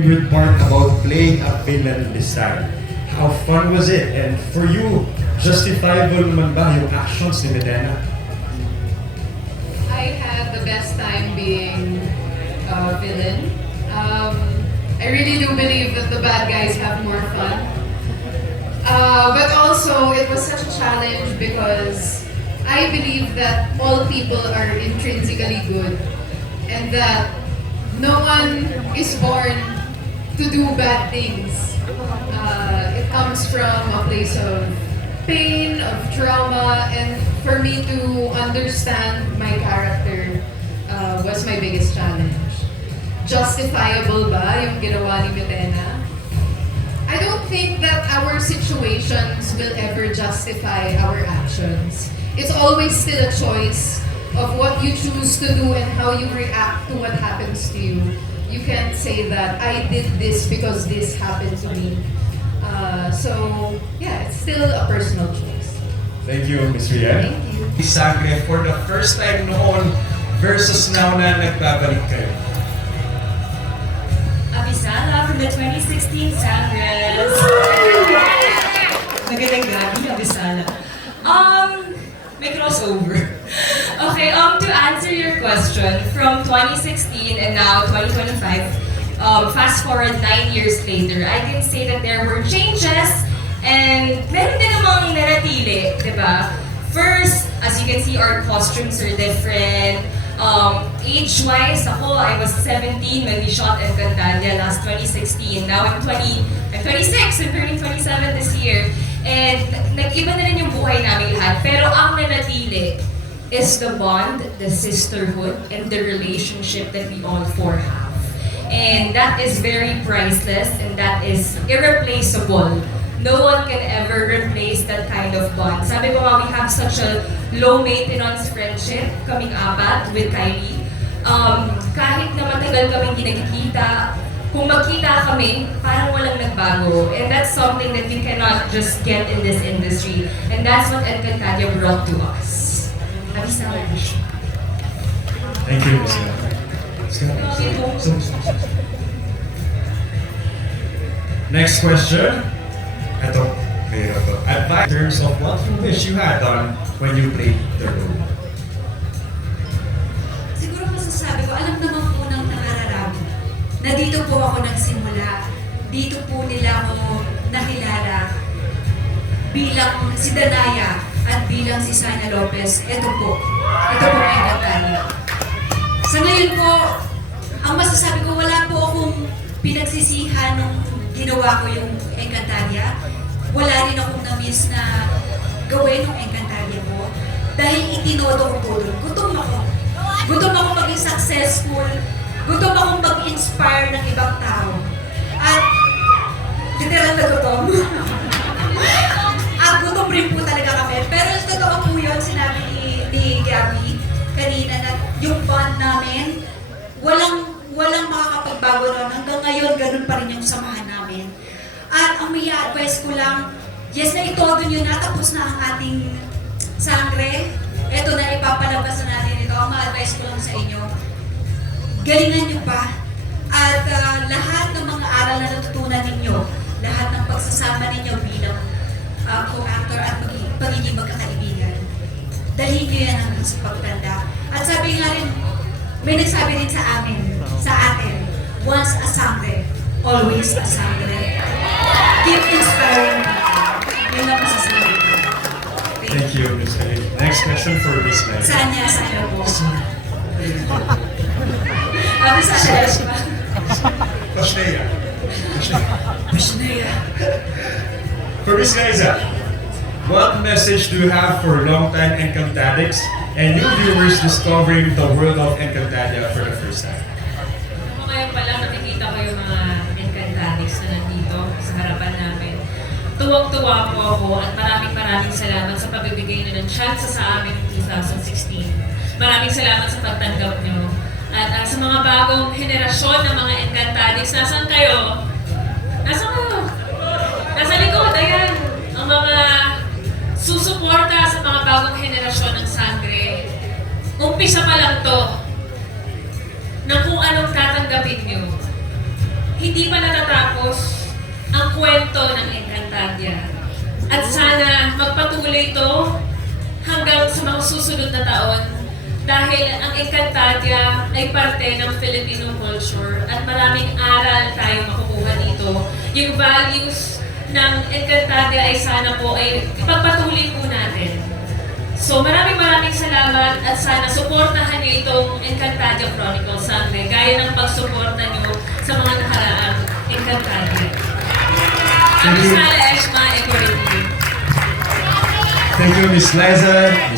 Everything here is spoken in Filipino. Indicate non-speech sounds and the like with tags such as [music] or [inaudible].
favorite part about playing a villain this time? How fun was it? And for you, justifiable naman ba yung actions ni Medena? I had the best time being a villain. Um, I really do believe that the bad guys have more fun. Uh, but also, it was such a challenge because I believe that all people are intrinsically good and that no one is born to do bad things. Uh, it comes from a place of pain, of trauma, and for me to understand my character uh, was my biggest challenge. Justifiable ba yung ginawa ni Metena? I don't think that our situations will ever justify our actions. It's always still a choice of what you choose to do and how you react to what happens to you. You can't say that I did this because this happened to me. Uh, so, yeah, it's still a personal choice. Thank you, Ms. Rian. Thank you. Sagre for the first time noon versus now na nagbabalik kayo. Abisala from the 2016 Sangres. Magandang gabi, Abisala. Um, may crossover. Okay, um, to answer your question, from 2016 and now 2025, um, fast forward nine years later, I can say that there were changes and meron din namang nanatili, di ba? First, as you can see, our costumes are different. Um, age-wise, ako, I was 17 when we shot Encantadia last 2016. Now I'm 20, I'm 26, I'm turning 27 this year. And nag-iba na rin yung buhay namin lahat. Pero ang nanatili is the bond, the sisterhood, and the relationship that we all four have. And that is very priceless and that is irreplaceable. No one can ever replace that kind of bond. Sabi ko nga, we have such a low maintenance friendship, kaming apat with Kylie. Um, kahit na matagal kaming hindi nagkikita, kung magkita kami, parang walang nagbago. And that's something that we cannot just get in this industry. And that's what Encantadia brought to us. Thank you. Sorry. Sorry. Next question. Ito, mahirap to. Advice in terms of what you wish you had done when you played the role. Siguro masasabi ko, alam naman po ng nakararami na dito po ako nagsimula. Dito po nila ako nakilala bilang si Danaya at bilang si Sana Lopez. Ito po. Ito po ang Encantadia. Sa ngayon po, ang masasabi ko, wala po akong pinagsisihan nung ginawa ko yung Encantadia. Wala rin akong na-miss na gawin yung Encantadia ko. Dahil itinodo ko po doon. Gutom ako. Gutom ako maging successful. Gutom akong mag-inspire ng ibang tao. At literal na gutom. [laughs] At gutom rin po Kanina na yung bond namin, walang walang makakapagbago nun. Hanggang ngayon, ganun pa rin yung samahan namin. At ang may advice ko lang, yes na itodo nyo na, tapos na ang ating sangre. Ito na, ipapalabas na natin ito. Ang ma-advise ko lang sa inyo, galingan nyo pa. At ah, lahat ng mga aral na natutunan ninyo, lahat ng pagsasama ninyo bilang uh, co-actor at pagiging, pagiging magkakaibigan, dalhin nyo yan hanggang sa pagtanda. At sabi nga rin, may nagsabi rin sa amin, sa atin, once a sangre, always a sangre. Keep inspiring people. Yun lang masasabi ko. Thank you, Ms. Rian. Next question for Ms. Mary. Sanya, sana po. [laughs] Ano sa ba? Pashnea. For Ms. Liza, what message do you have for longtime Encantadix and new viewers discovering the world of Encantadia for the first time? Kung ngayon pa lang nakikita ko yung mga Encantadix na nandito sa harapan namin. Tuwang-tuwa po ako at maraming maraming salamat sa pagbibigay niyo ng chance sa amin noong 2016. Maraming salamat sa pagtanggap niyo. At ah, sa mga bagong henerasyon ng mga Encantadix, nasan kayo? Umpisa pa lang to ng kung anong tatanggapin nyo. hindi pa natatapos ang kwento ng Encantadia. At sana magpatuloy ito hanggang sa mga susunod na taon dahil ang Encantadia ay parte ng Filipino culture at maraming aral tayo makukuha dito. Yung values ng Encantadia ay sana po ay ipagpatuloy po natin. So maraming maraming salamat at sana suportahan niyo itong Encantadia Chronicles Sunday gaya ng pagsuporta niyo sa mga nakaraang Encantadia. Thank you. Sala Eshma Ecority. Thank you, Miss Liza,